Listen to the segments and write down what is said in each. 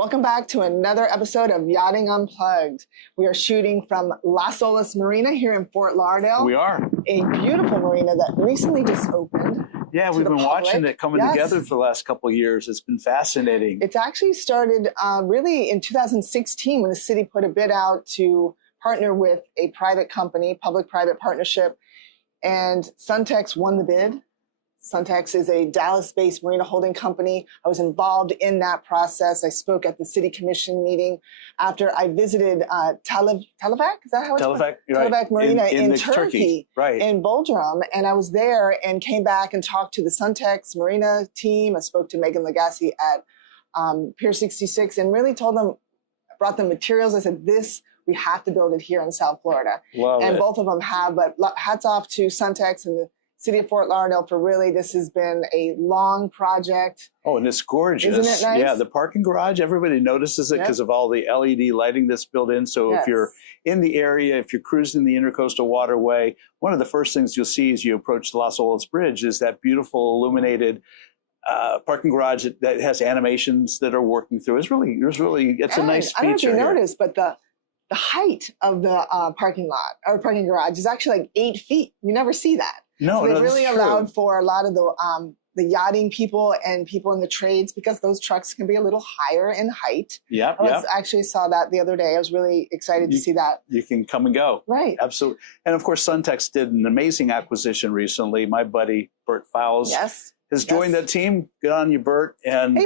Welcome back to another episode of Yachting Unplugged. We are shooting from Las Olas Marina here in Fort Lauderdale. We are. A beautiful marina that recently just opened. Yeah, we've been watching it coming together for the last couple of years. It's been fascinating. It's actually started really in 2016 when the city put a bid out to partner with a private company, public-private partnership, and Suntex won the bid. Suntex is a Dallas-based marina holding company. I was involved in that process. I spoke at the city commission meeting after I visited Televac, is that how it's called? Televac Marina in Turkey, right. In Bodrum. And I was there and came back and talked to the Suntex Marina team. I spoke to Megan Lagasse at Pier 66 and really told them, brought them materials. I said, we have to build it here in South Florida. And both of them have, but hats off to Suntex and the City of Fort Lauderdale for really, this has been a long project. Oh, and it's gorgeous. Isn't it nice? Yeah, the parking garage, everybody notices it because of all the LED lighting that's built in. So if you're in the area, if you're cruising the Intercoastal Waterway, one of the first things you'll see as you approach the Las Olas Bridge is that beautiful illuminated parking garage that has animations that are working through. It's a nice feature. I don't know if you noticed, but the height of the parking lot or parking garage is actually like 8 feet. You never see that. No, so they really allowed for a lot of the yachting people and people in the trades because those trucks can be a little higher in height. Yeah, I actually saw that the other day. I was really excited to see that. You can come and go. Right. Absolutely. And of course, Suntex did an amazing acquisition recently. My buddy, Bert Fowles, has joined that team. Good on you, Bert. And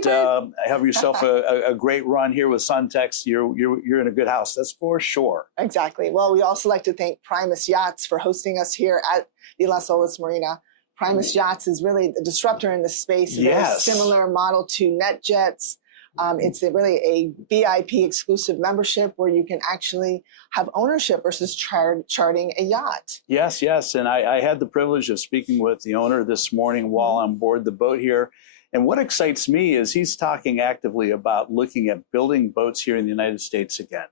have yourself a great run here with Suntex. You're in a good house. That's for sure. Exactly. Well, we also like to thank Primus Yachts for hosting us here at the Las Olas Marina. Primus Yachts is really a disruptor in the space. Very similar model to NetJets. It's really a VIP exclusive membership where you can actually have ownership versus charting a yacht. Yes, yes. And I had the privilege of speaking with the owner this morning while on board the boat here. And what excites me is he's talking actively about looking at building boats here in the United States again.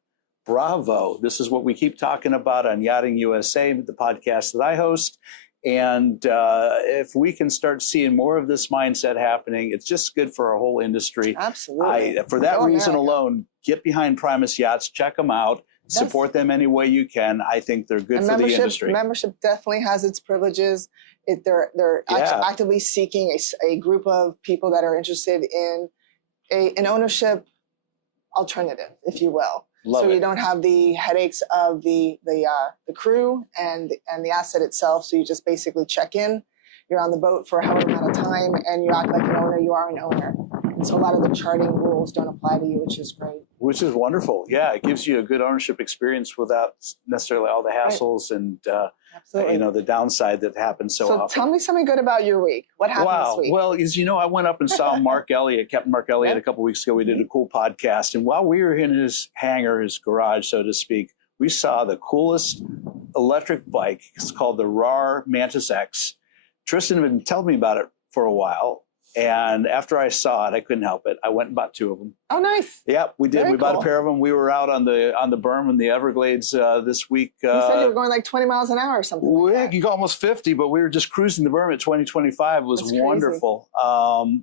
Bravo. This is what we keep talking about on Yachting USA, the podcast that I host. And if we can start seeing more of this mindset happening, it's just good for our whole industry. Absolutely. For that reason alone, get behind Primus Yachts, check them out, support them any way you can. I think they're good for the industry. Membership definitely has its privileges. They're actively seeking a group of people that are interested in an ownership alternative, if you will. You don't have the headaches of the crew and the asset itself. So you just basically check in. You're on the boat for however amount of time, and you act like an owner. You are an owner. And so a lot of the charting rules don't apply to you, which is great. Which is wonderful. Yeah, it gives you a good ownership experience without necessarily all the hassles and the downside that happens so often. So tell me something good about your week. What happened this week? Well, as you know, I went up and saw Captain Mark Elliott, a couple of weeks ago. We did a cool podcast. And while we were in his hangar, his garage, so to speak, we saw the coolest electric bike. It's called the RAR Mantis X. Tristan had been telling me about it for a while. And after I saw it, I couldn't help it. I went and bought 2 of them. Oh, nice. Yeah, we did. We bought a pair of them. We were out on the berm in the Everglades this week. You said you were going like 20 miles an hour or something like that. You go almost 50, but we were just cruising the berm at 2025. It was wonderful.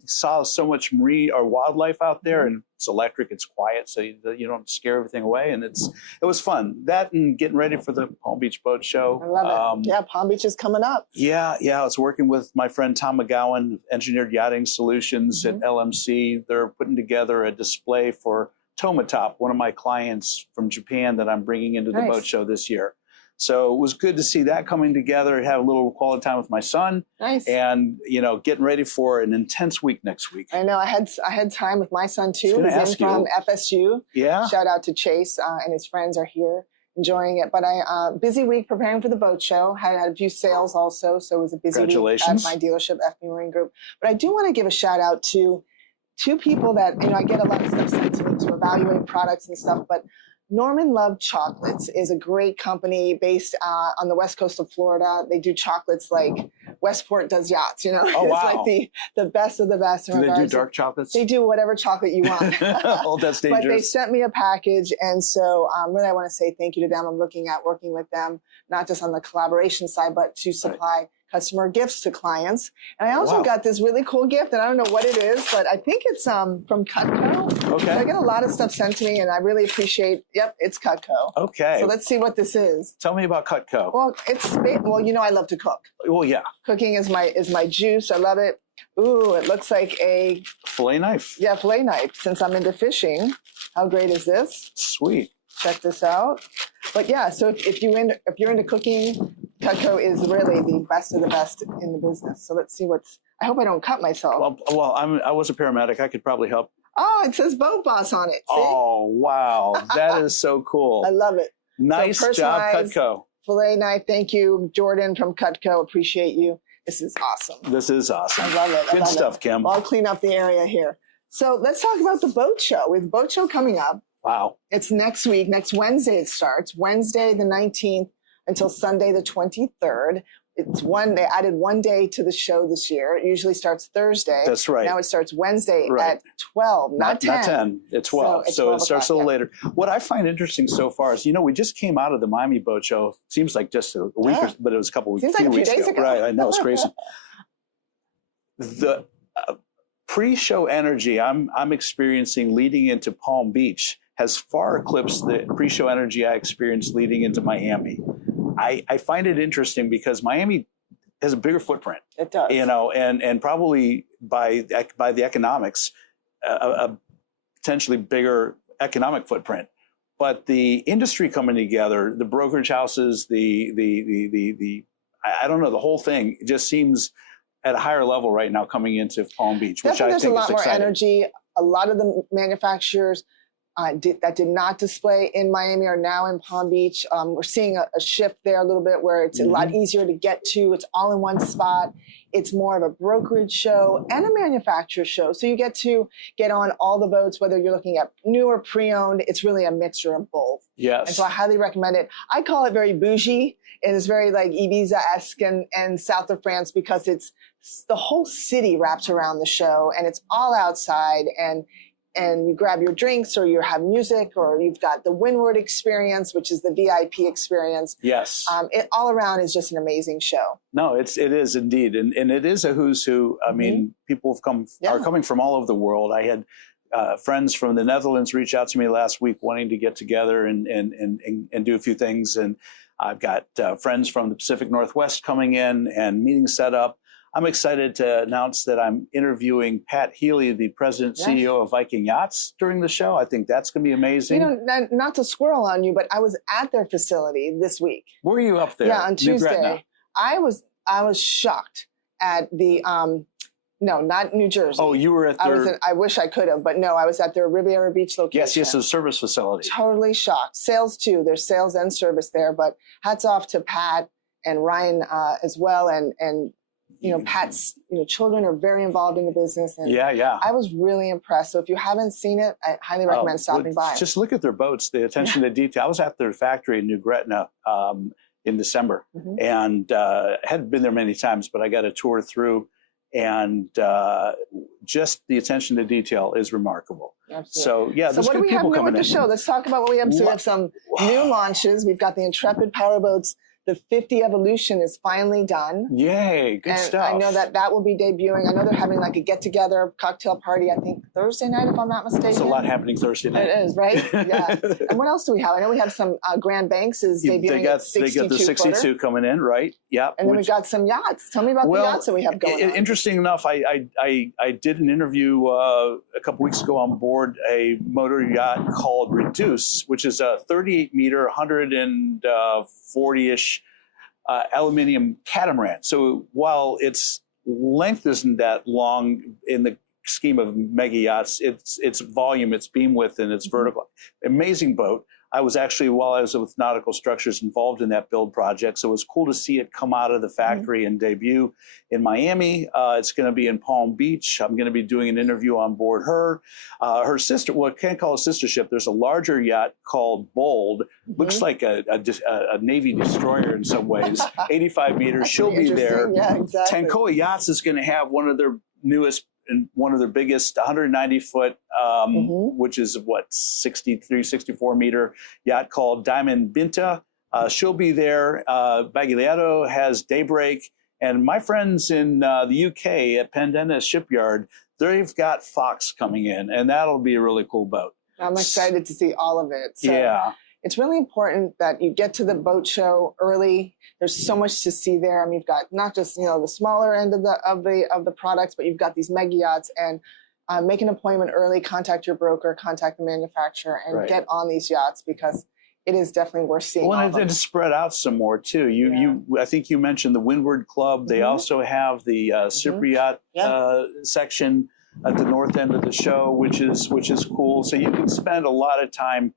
Saw so much marine or wildlife out there, and it's electric. It's quiet, so you don't scare everything away, and it was fun. That and getting ready for the Palm Beach Boat Show. I love it. Yeah, Palm Beach is coming up. Yeah. I was working with my friend Tom McGowan, Engineered Yachting Solutions at LMC. They're putting together a display for Tomatop, one of my clients from Japan that I'm bringing into the boat show this year. So it was good to see that coming together, have a little quality time with my son. Nice. And, getting ready for an intense week next week. I know. I had time with my son, too. He's in from FSU. Yeah. Shout out to Chase and his friends are here enjoying it. But busy week preparing for the boat show. Had a few sales also. So it was a busy week at my dealership, FB Marine Group. But I do want to give a shout out to 2 people that, I get a lot of stuff sent to me to evaluate products and stuff, but Norman Love Chocolates is a great company based on the west coast of Florida. They do chocolates like Westport does yachts, Oh, wow. It's like the best of the best. Do they do dark chocolates? They do whatever chocolate you want. Oh, that's dangerous. But they sent me a package, and so really I want to say thank you to them. I'm looking at working with them, not just on the collaboration side, but to supply customer gifts to clients. And I also got this really cool gift, and I don't know what it is, but I think it's from Cutco. Okay. So I get a lot of stuff sent to me, and I really appreciate. Yep, it's Cutco. Okay. So let's see what this is. Tell me about Cutco. Well, you know I love to cook. Well, yeah. Cooking is my juice. I love it. Ooh, it looks like a fillet knife. Yeah, fillet knife. Since I'm into fishing, how great is this? Sweet. Check this out. But yeah, so if you're into cooking, Cutco is really the best of the best in the business. So let's see I hope I don't cut myself. Well, I was a paramedic. I could probably help. Oh, it says Boat Boss on it. See? Oh, wow. That is so cool. I love it. Nice job, Cutco. Fillet knife. Thank you, Jordan from Cutco. Appreciate you. This is awesome. This is awesome. I love it. Good stuff, Kim. Well, I'll clean up the area here. So let's talk about the boat show. We have a boat show coming up. Wow. It's next week. Next Wednesday it starts. Wednesday the 19th until Sunday the 23rd. They added one day to the show this year. It usually starts Thursday. That's right. Now it starts Wednesday at 12, not 10. Not 10, it's 12. So it starts a little later. What I find interesting so far is, we just came out of the Miami Boat Show. Seems like just a week, but it was a couple weeks, Seems like a few days ago. Right, I know, it's crazy. The pre-show energy I'm experiencing leading into Palm Beach has far eclipsed the pre-show energy I experienced leading into Miami. I find it interesting because Miami has a bigger footprint. It does. And probably by the economics, a potentially bigger economic footprint. But the industry coming together, the brokerage houses, I don't know, the whole thing just seems at a higher level right now coming into Palm Beach, which I think is exciting. There's a lot more energy. A lot of the manufacturers that did not display in Miami are now in Palm Beach. We're seeing a shift there a little bit where it's a lot easier to get to. It's all in one spot. It's more of a brokerage show and a manufacturer show. So you get to get on all the boats, whether you're looking at new or pre-owned. It's really a mixture of both. Yes. And so I highly recommend it. I call it very bougie. It is very like Ibiza-esque and south of France because the whole city wraps around the show and it's all outside and you grab your drinks or you have music or you've got the Windward experience, which is the VIP experience. Yes. It all around is just an amazing show. No, it is indeed. And it is a who's who. I mean, people are coming from all over the world. I had friends from the Netherlands reach out to me last week wanting to get together and do a few things. And I've got friends from the Pacific Northwest coming in and meetings set up. I'm excited to announce that I'm interviewing Pat Healy, the president and CEO of Viking Yachts, during the show. I think that's going to be amazing. Not to squirrel on you, but I was at their facility this week. Were you up there? Yeah, on Tuesday. I was shocked at the no, not New Jersey. Oh, you were at their... I wish I could have, but no, I was at their Riviera Beach location. Yes, the service facility. Totally shocked. Sales too. There's sales and service there, but hats off to Pat and Ryan as well, and Pat's children are very involved in the business. And I was really impressed. So if you haven't seen it, I highly recommend stopping by. Just look at their boats, the attention to detail. I was at their factory in New Gretna in December and hadn't been there many times, but I got a tour through and just the attention to detail is remarkable. Absolutely. So there's what do we have new with the show? Let's talk about what we have. So we have some new launches. We've got the Intrepid Powerboats. The 50 Evolution is finally done. Yay, good stuff. I know that will be debuting. I know they're having like a get-together cocktail party, I think Thursday night, if I'm not mistaken. It's a lot happening Thursday night. It is, right? Yeah. And what else do we have? I know we have some Grand Banks is debuting at 62 They got the 62 footer. coming in, right? Yeah. And then we've got some yachts. Tell me about the yachts that we have going on. Interesting enough, I did an interview a couple weeks ago on board a motor yacht called Reduce, which is a 38-meter, 140-ish aluminum catamaran. So while its length isn't that long in the scheme of mega yachts, its volume, its beam width, and its vertical. Amazing boat. I was actually, while I was with Nautical Structures, involved in that build project. So it was cool to see it come out of the factory and debut in Miami. It's going to be in Palm Beach. I'm going to be doing an interview on board her. Her sister, well, I can't call it a sister ship. There's a larger yacht called Bold. Looks like a Navy destroyer in some ways. 85 meters. She'll be there. Yeah, exactly. Tankoa Yachts is going to have one of their newest and one of their biggest 190-foot, which is 63, 64-meter yacht called Diamond Binta. She'll be there. Baglietto has Daybreak, And my friends in the UK at Pendennis Shipyard, they've got Fox coming in, and that'll be a really cool boat. I'm excited to see all of it. So yeah. It's really important that you get to the boat show early. There's so much to see there. I mean, you've got not just, you know, the smaller end of the products, but you've got these mega yachts. And make an appointment early, contact your broker, contact the manufacturer, and get on these yachts, because it is definitely worth seeing. Well, and it's spread out some more too. I think you mentioned the Windward Club. They also have the super yacht section at the north end of the show, which is cool. So you can spend a lot of time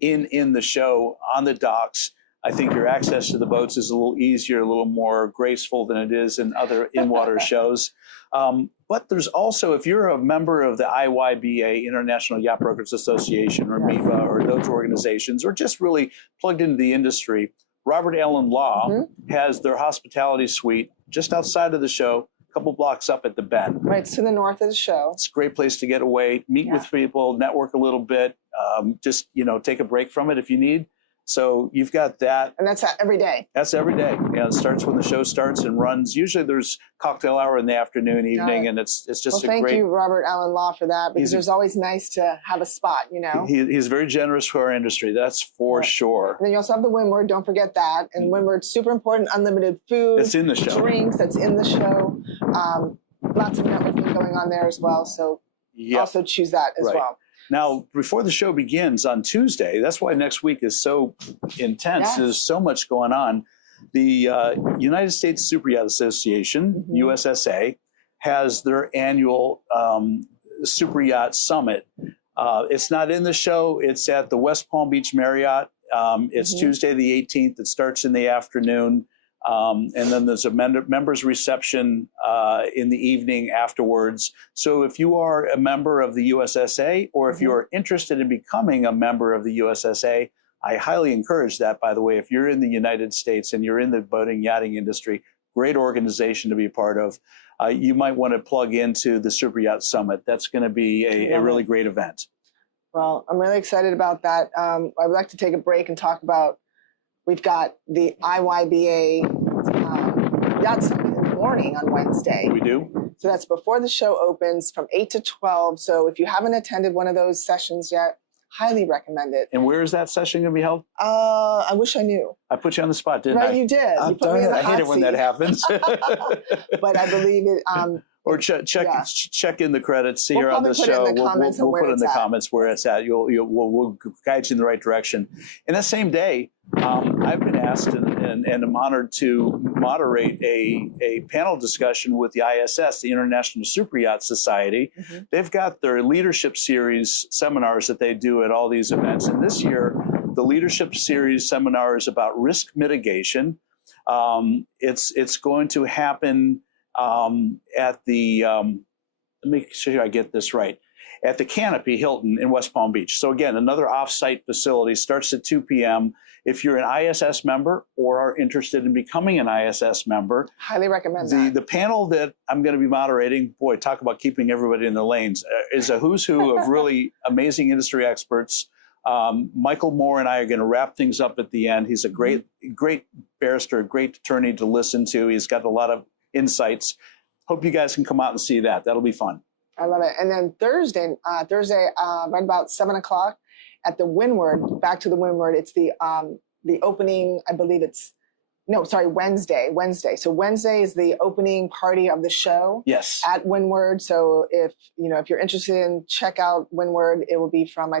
in the show on the docks. I think your access to the boats is a little easier, a little more graceful than it is in other in-water shows. But there's also, if you're a member of the IYBA, International Yacht Brokers Association, or MIBA, or those organizations, or just really plugged into the industry, Robert Allen Law has their hospitality suite just outside of the show, a couple blocks up at the Bend. Right, it's to the north of the show. It's a great place to get away, meet with people, network a little bit, just, you know, take a break from it if you need. So you've got that. And that's every day. That's every day. You know, it starts when the show starts and runs. Usually there's cocktail hour in the afternoon, evening, and it's just a great... Thank you, Robert Allen Law, for that, because it's always nice to have a spot, you know. He's very generous for our industry, that's for sure. And then you also have the Windward, don't forget that. And Windward's super important, unlimited food. It's in the show. Drinks, that's in the show. Lots of networking going on there as well, so also choose that as well. Now, before the show begins on Tuesday, that's why next week is so intense. There's so much going on. The United States Super Yacht Association, USSA, has their annual Super Yacht Summit. It's not in the show. It's at the West Palm Beach Marriott. It's Tuesday the 18th. It starts in the afternoon. And then there's a members reception in the evening afterwards. So if you are a member of the USSA, or if you're interested in becoming a member of the USSA, I highly encourage that, by the way. If you're in the United States and you're in the boating yachting industry, great organization to be a part of. You might want to plug into the Super Yacht Summit. That's going to be a really great event. Well, I'm really excited about that. I would like to take a break and talk about, we've got the IYBA Yacht Summit in the morning on Wednesday. We do. So that's before the show opens from 8 to 12. So if you haven't attended one of those sessions yet, highly recommend it. And where is that session going to be held? I wish I knew. I put you on the spot, didn't I? Right, you did. You put me in the hot I hate it when that happens. But I believe it. Or check in the credits here on the show. We'll put in the comments where it's at. We'll guide you in the right direction. And that same day, I've been asked and I'm honored to moderate a panel discussion with the ISS, the International Super Yacht Society. They've got their leadership series seminars that they do at all these events. And this year, the leadership series seminar is about risk mitigation. It's going to happen at the, let me make sure I get this right, at the Canopy Hilton in West Palm Beach. So again, another off-site facility, starts at 2 p.m. If you're an ISS member or are interested in becoming an ISS member, highly recommend that. The panel that I'm going to be moderating, boy, talk about keeping everybody in their lanes, is a who's who of really amazing industry experts. Michael Moore and I are going to wrap things up at the end. He's a great barrister, a great attorney to listen to. He's got a lot of insights. Hope you guys can come out and see that. That'll be fun. I love it. And then Thursday, right about 7 o'clock at the Windward, back to the Windward, it's the opening, I believe Wednesday. So Wednesday is the opening party of the show. Yes. At Windward. So if you're interested in check out Windward, it will be from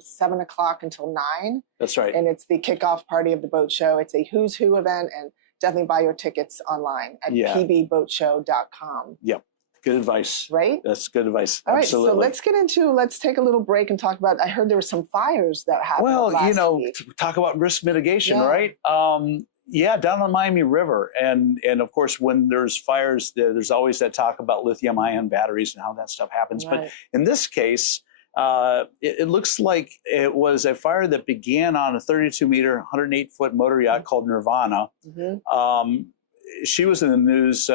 7 o'clock until 9. That's right. And it's the kickoff party of the boat show. It's a who's who event, and definitely buy your tickets online at pbboatshow.com. Yep. Good advice. Right? That's good advice. All right, Absolutely. so let's take a little break and talk about, I heard there were some fires that happened last week. Talk about risk mitigation, right? Down on Miami River. And of course, when there's fires, there's always that talk about lithium-ion batteries and how that stuff happens. Right. But in this case, it looks like it was a fire that began on a 32-meter, 108-foot motor yacht called Nirvana. She was in the news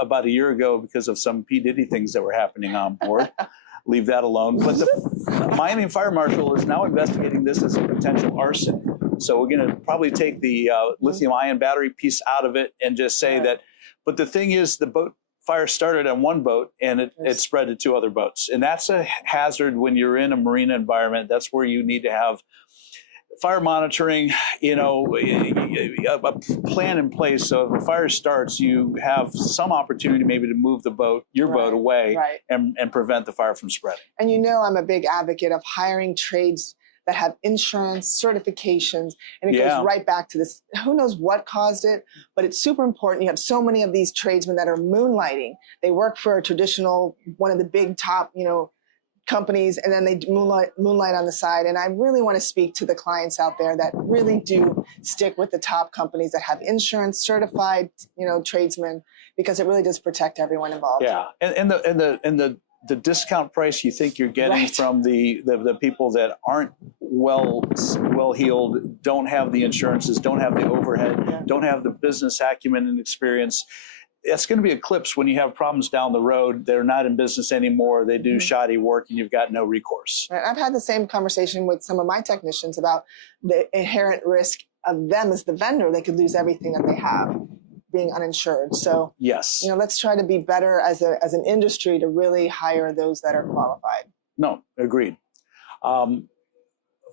about a year ago because of some P. Diddy things that were happening on board. Leave that alone. But the Miami Fire Marshal is now investigating this as a potential arson. So we're going to probably take the lithium-ion battery piece out of it and just say that. But the thing is, the boat fire started on one boat and it spread to 2 other boats. And that's a hazard when you're in a marina environment. That's where you need to have fire monitoring, a plan in place. So if a fire starts, you have some opportunity maybe to move the boat, your boat away and prevent the fire from spreading. And I'm a big advocate of hiring trades that have insurance, certifications, and it goes right back to this. Who knows what caused it, but it's super important. You have so many of these tradesmen that are moonlighting. They work for a traditional, one of the big top, companies, and then they moonlight on the side. And I really want to speak to the clients out there that really do stick with the top companies that have insurance, certified, tradesmen, because it really does protect everyone involved. Yeah, and the discount price you think you're getting from the people that aren't well heeled, don't have the insurances, don't have the overhead, don't have the business acumen and experience. That's going to be eclipsed when you have problems down the road. They're not in business anymore. They do shoddy work, and you've got no recourse. I've had the same conversation with some of my technicians about the inherent risk of them as the vendor. They could lose everything that they have, being uninsured. So let's try to be better as an industry to really hire those that are qualified. No, agreed. A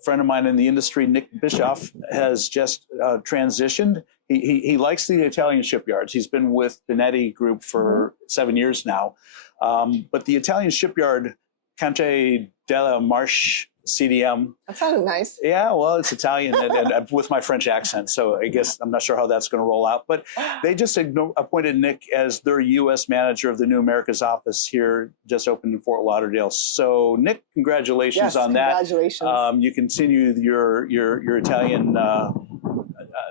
friend of mine in the industry, Nick Bischoff, has just transitioned. He likes the Italian shipyards. He's been with Benetti Group for 7 years now. But the Italian shipyard, Conte della Marche CDM. That sounded nice. Yeah, well, it's Italian and with my French accent, so I guess I'm not sure how that's going to roll out. But they just appointed Nick as their U.S. manager of the New Americas office here, just opened in Fort Lauderdale. So, Nick, congratulations on that. Congratulations. You continue your Italian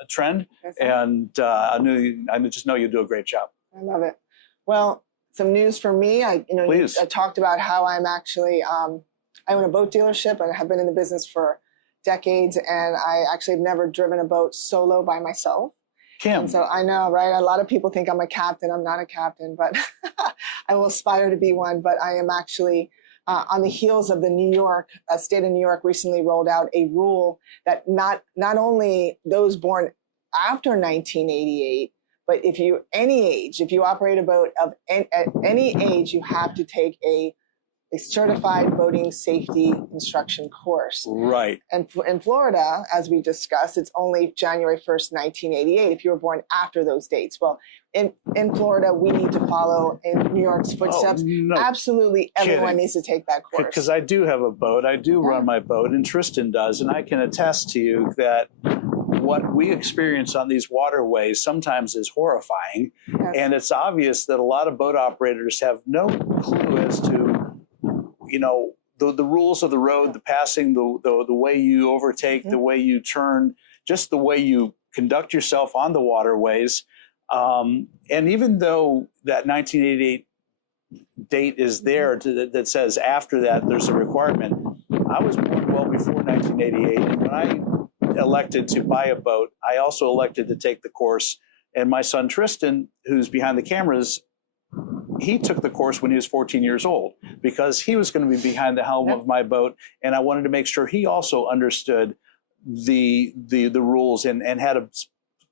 trend, and I just know you do a great job. I love it. Well, some news for me. I talked about how I'm actually. I own a boat dealership and have been in the business for decades, and I actually have never driven a boat solo by myself. Kim. And so I know, right? A lot of people think I'm a captain. I'm not a captain, but I will aspire to be one. But I am actually on the heels of the state of New York recently rolled out a rule that not only those born after 1988, but if you operate a boat at any age, you have to take a certified boating safety instruction course. Right. And in Florida, as we discussed, it's only January 1st, 1988, if you were born after those dates. Well, in Florida, we need to follow in New York's footsteps. Absolutely everyone needs to take that course. Because I do have a boat. I do run my boat, and Tristan does. And I can attest to you that what we experience on these waterways sometimes is horrifying. Yes. And it's obvious that a lot of boat operators have no clue as to the rules of the road, the passing, the way you overtake, the way you turn, just the way you conduct yourself on the waterways. And even though that 1988 date is there that says after that there's a requirement, I was born well before 1988. And when I elected to buy a boat, I also elected to take the course. And my son Tristan, who's behind the cameras, he took the course when he was 14 years old because he was going to be behind the helm of my boat, and I wanted to make sure he also understood the rules and had a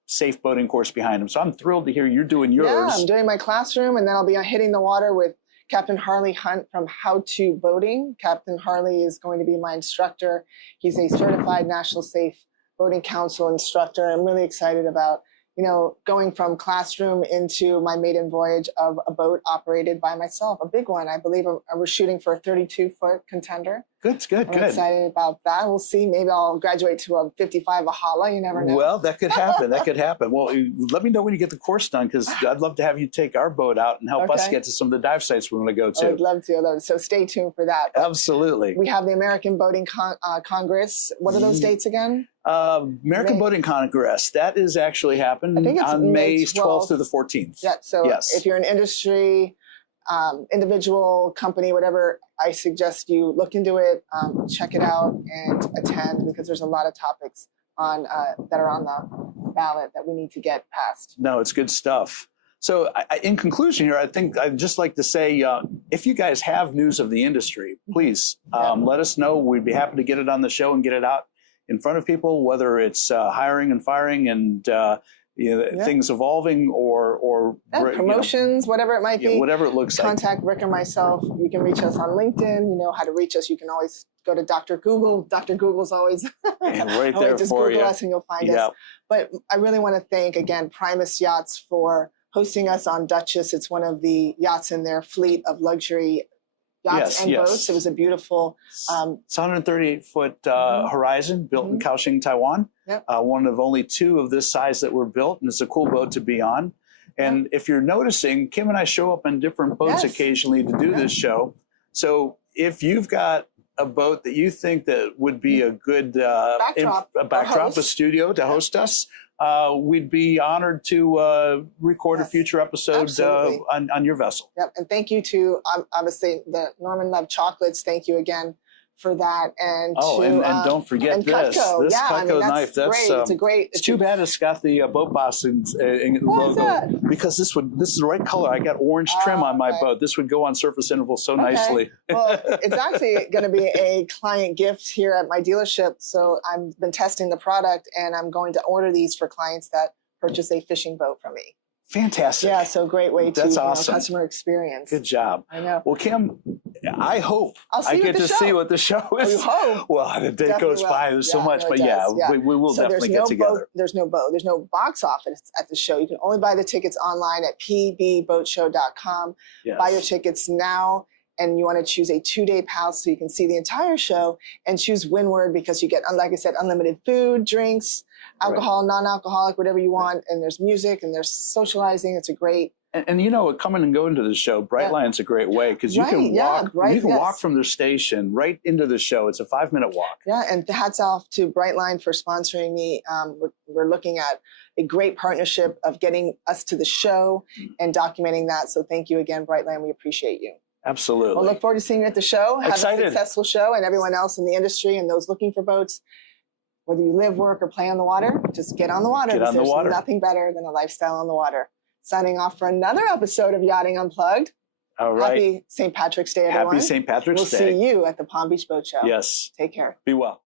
safe boating course behind him. So I'm thrilled to hear you're doing yours. Yeah, I'm doing my classroom, and then I'll be hitting the water with Captain Harley Hunt from How To Boating. Captain Harley is going to be my instructor. He's a certified National Safe Boating Council instructor. I'm really excited about going from classroom into my maiden voyage of a boat operated by myself, a big one. I believe we're shooting for a 32-foot contender. Good. I'm excited about that. We'll see. Maybe I'll graduate to a 55 Ahala. You never know. Well, that could happen. Well, let me know when you get the course done, because I'd love to have you take our boat out and help us get to some of the dive sites we want to go to. I'd love to. So stay tuned for that. Absolutely. We have the American Boating Congress. What are those dates again? American Boating Congress. That is actually happening on May 12th through the 14th. Yeah. So if you're an industry, individual, company, whatever, I suggest you look into it, check it out, and attend, because there's a lot of topics that are on the ballot that we need to get passed. No, it's good stuff. So in conclusion here, I think I'd just like to say, if you guys have news of the industry, please let us know. We'd be happy to get it on the show and get it out in front of people, whether it's hiring and firing and things evolving or promotions, whatever it might be. Whatever it looks like. Contact Rick or myself. You can reach us on LinkedIn. You know how to reach us. You can always go to Dr. Google. Dr. Google's always right there just for Google you. us and you'll find us. But I really want to thank, again, Primus Yachts for hosting us on Duchess. It's one of the yachts in their fleet of luxury yachts and boats. It was a beautiful... it's 138-foot Horizon, built in Kaohsiung, Taiwan. Yep. One of only 2 of this size that were built, and it's a cool boat to be on. And if you're noticing, Kim and I show up on different boats occasionally to do this show. So if you've got a boat that you think that would be a good backdrop, a studio to host us, we'd be honored to record a future episode on your vessel. Yep, and thank you to obviously the Norman Love Chocolates. Thank you again for that. And and don't forget this Cutco. Cutco knife. That's great. It's a great. It's too bad it's got the boat boss logo because this is the right color. I got orange trim on my boat. This would go on surface interval so nicely. Well, it's actually going to be a client gift here at my dealership. So I've been testing the product, and I'm going to order these for clients that purchase a fishing boat from me. Fantastic. Yeah, so great way to awesome. Customer experience. Good job. I know. Well, Kim, I hope I get to see what the show is. Hope. Well, the day goes by, there's so much, but we will definitely get together. There's no box office at the show. You can only buy the tickets online at pbboatshow.com. Yes. Buy your tickets now. And you want to choose a 2-day pass so you can see the entire show, and choose Windward because you get, like I said, unlimited food, drinks, alcohol, non-alcoholic, whatever you want. And there's music and there's socializing. It's a great. And coming and going to the show, Brightline's a great way because you can walk. You can walk from the station right into the show. It's a 5-minute walk. Yeah, and hats off to Brightline for sponsoring me. We're looking at a great partnership of getting us to the show and documenting that. So thank you again, Brightline. We appreciate you. Absolutely. We'll look forward to seeing you at the show. Excited. Have a successful show, and everyone else in the industry and those looking for boats. Whether you live, work, or play on the water, just get on the water. There's nothing better than a lifestyle on the water. Signing off for another episode of Yachting Unplugged. All right. Happy St. Patrick's Day, everyone. Happy St. Patrick's Day. We'll see you at the Palm Beach Boat Show. Yes. Take care. Be well.